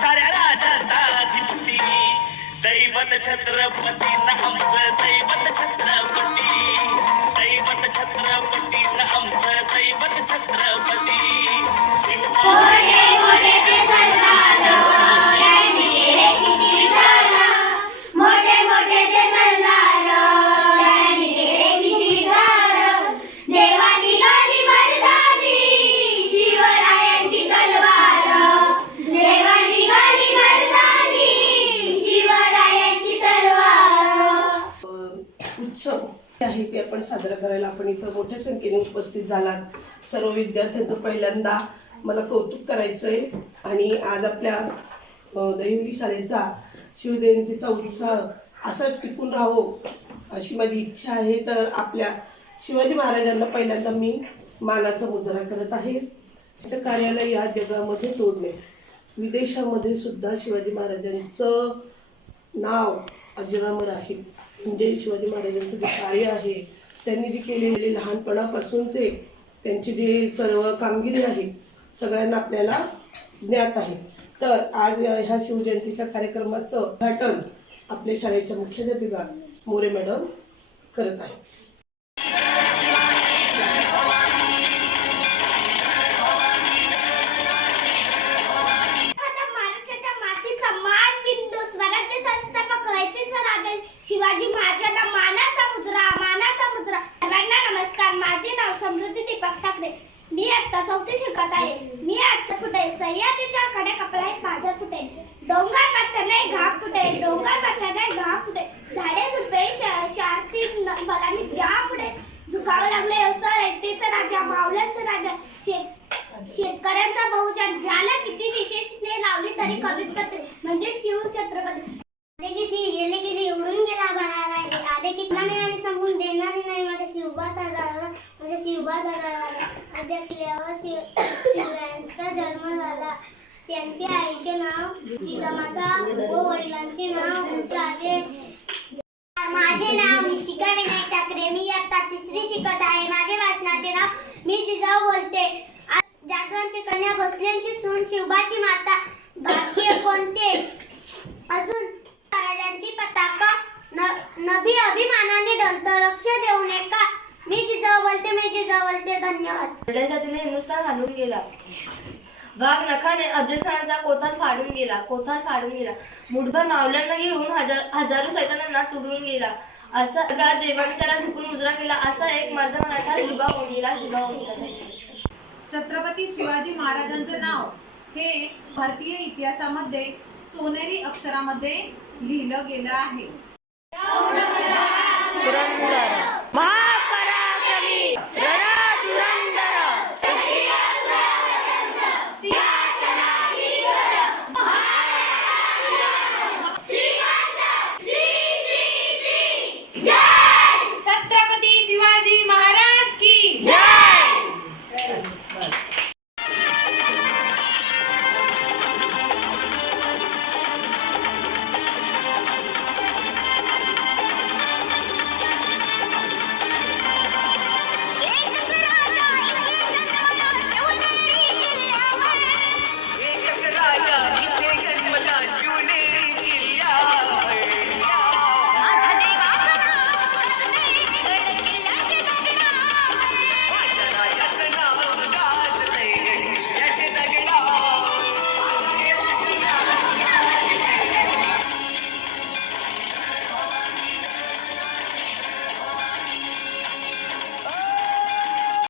साऱ्या राजाची दैवत छत्रपती ना आमचं दैवत छत्रपती. दैवत छत्रपती ना आमचं दैवत आहे ते आपण साजरा करायला आपण इथं मोठ्या संख्येने उपस्थित झालात. सर्व विद्यार्थ्यांचं पहिल्यांदा मला कौतुक करायचं आहे आणि आज आपल्या दहिवली शाळेचा शिवजयंतीचा उत्साह असा टिकून राहो अशी माझी इच्छा आहे. तर आपल्या शिवाजी महाराजांना पहिल्यांदा मी मानाचा मुजरा करत आहे. त्याचं कार्यालय या जगामध्ये तोडणे विदेशामध्ये सुद्धा शिवाजी महाराजांचं नाव अजरामर आहे. म्हणजे शिवाजी महाराजांचं जे कार्य आहे त्यांनी जे केलेले लहानपणापासूनचे त्यांची जे सर्व कामगिरी आहे सगळ्यांना आपल्याला ज्ञात आहे. तर आज ह्या शिवजयंतीच्या कार्यक्रमाचं उद्घाटन आपल्या शाळेच्या मुख्याध्यापिका मोरे मॅडम करत आहे असते मी आता चौथी शिकत आहे. मी आजच्या फुटे सह्याद्रीच्या खड्या कपडा एक माझा फुटे. डोंगर मात्र नाही घाम फुटे. डोंगर मात्र नाही घाम फुटे. झाडे झुडपे श- बलानी न- बलांनी ज्या पुढे झुकावं लागले असं रयतेचा राजा मावळ्यांचा राजा शेत शेतकऱ्यांचा बहुजन ज्याला किती विशेषणे लावली तरी कमीच करते म्हणजे शिव छत्रपती. आले किती गेले किती उडून गेला बनाला आले किती नाही आणि संपून देणार नाही माझ्या शिवबाचा दादा. माझ्या शिवबाचा दादा. माझ्या किल्ल्यावर शिवरायांचा जन्म झाला. त्यांच्या आईचे नाव जिजामाता व वडिलांचे नाव उषाचे माझे नाव निशिका विनायक ठाकरे. मी आता तिसरी शिकत आहे. माझे वाचनाचे नाव मी जिजाऊ बोलते. जाधवांची कन्या भोसलेंची सून शिवबाची माता भाग्य कोणते अजून महाराजांची पताका न- नभी अभिमानाने डोलतं लक्ष देऊ नये का मी जिजाऊ बोलते मी जिजाऊ बोलते धन्यवाद हरड्याच्या तिने हिंदुस्थान हाणून गेला. वाघ नखाने खानाचा कोथार फाडून गेला. कोथार फाडून गेला. मुठभर मावल्यांना घेऊन हजार हजारो सैतानांना तुडून गेला. असा का देवाने त्याला झुकून मुजरा केला. असा एक मर्द मराठा शुभा शुभा छत्रपती शिवाजी महाराजांचं नाव हे भारतीय इतिहासामध्ये सोनेरी अक्षरामध्ये लिहिलं गेलं आहे. Yeah!